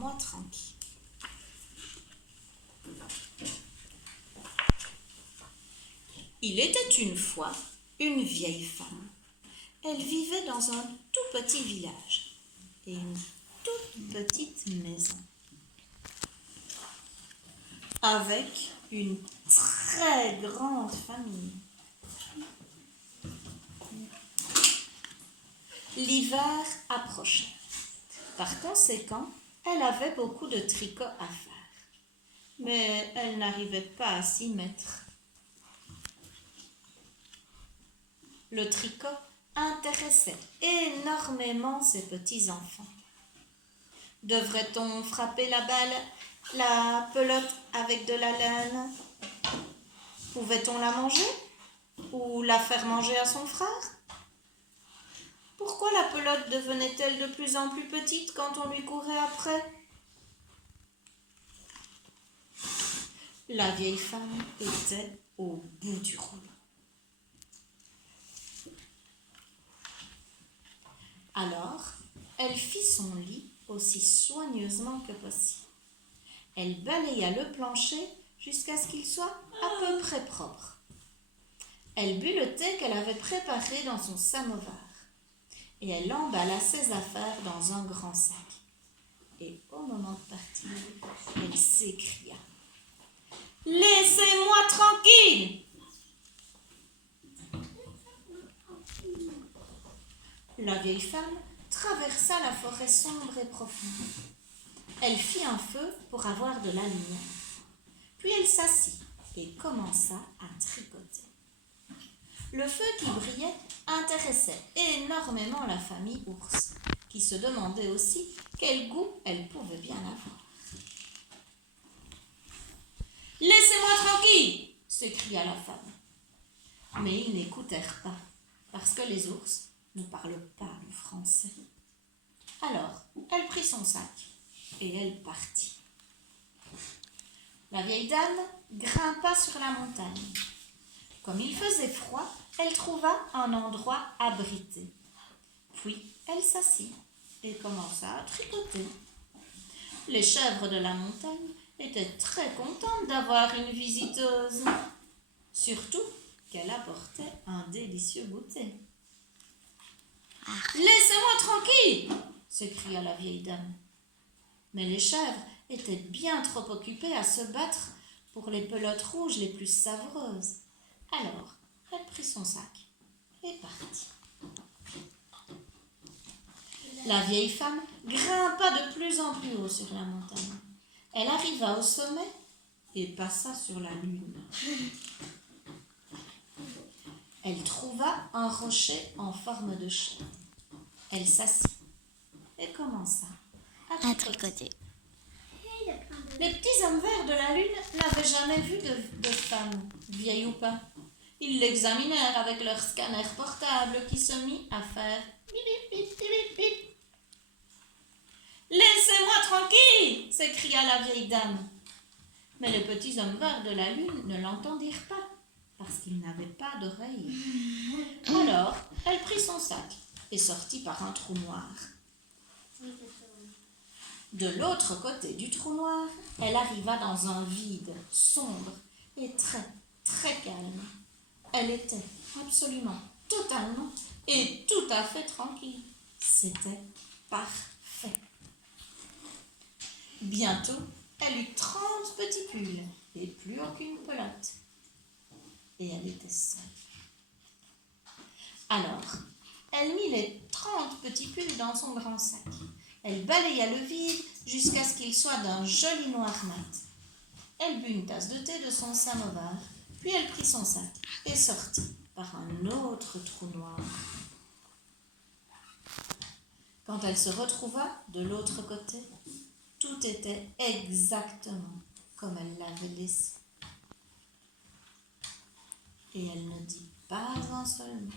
Laissez-moi tranquille. Il était une fois une vieille femme. Elle vivait dans un tout petit village et une toute petite maison avec une très grande famille. L'hiver approchait. Par conséquent, elle avait beaucoup de tricot à faire, mais elle n'arrivait pas à s'y mettre. Le tricot intéressait énormément ses petits-enfants. Devrait-on frapper la pelote avec de la laine? Pouvait-on la manger ou la faire manger à son frère? Pourquoi la pelote devenait-elle de plus en plus petite quand on lui courait après? La vieille femme était au bout du rouleau. Alors, elle fit son lit aussi soigneusement que possible. Elle balaya le plancher jusqu'à ce qu'il soit à peu près propre. Elle but le thé qu'elle avait préparé dans son samovar et elle emballa ses affaires dans un grand sac. Et au moment de partir, elle s'écria: « Laissez-moi tranquille !» La vieille femme traversa la forêt sombre et profonde. Elle fit un feu pour avoir de la lumière. Puis elle s'assit et commença à tricoter. Le feu qui brillait intéressait énormément la famille ours, qui se demandait aussi quel goût elle pouvait bien avoir. « Laissez-moi tranquille !» s'écria la femme. Mais ils n'écoutèrent pas, parce que les ours ne parlent pas le français. Alors, elle prit son sac et elle partit. La vieille dame grimpa sur la montagne. Comme il faisait froid, elle trouva un endroit abrité. Puis, elle s'assit et commença à tricoter. Les chèvres de la montagne étaient très contentes d'avoir une visiteuse, surtout qu'elle apportait un délicieux goûter. « Laissez-moi tranquille !» s'écria la vieille dame. Mais les chèvres étaient bien trop occupées à se battre pour les pelotes rouges les plus savoureuses. Alors, elle prit son sac et partit. La vieille femme grimpa de plus en plus haut sur la montagne. Elle arriva au sommet et passa sur la lune. Elle trouva un rocher en forme de chêne. Elle s'assit et commença à tricoter. Les petits hommes verts de la lune n'avaient jamais vu de femme, vieille ou pas. Ils l'examinèrent avec leur scanner portable qui se mit à faire bip bip bip bip bip. « Laissez-moi tranquille !» s'écria la vieille dame. Mais les petits hommes verts de la lune ne l'entendirent pas, parce qu'ils n'avaient pas d'oreilles. Alors, elle prit son sac et sortit par un trou noir. De l'autre côté du trou noir, elle arriva dans un vide sombre et très, très calme. Elle était absolument, totalement et tout à fait tranquille. C'était parfait. Bientôt, elle eut 30 petits pulls et plus aucune pelote. Et elle était seule. Alors, elle mit les 30 petits pulls dans son grand sac. Elle balaya le vide jusqu'à ce qu'il soit d'un joli noir mat. Elle but une tasse de thé de son samovar, puis elle prit son sac et sortit par un autre trou noir. Quand elle se retrouva de l'autre côté, tout était exactement comme elle l'avait laissé. Et elle ne dit pas un seul mot.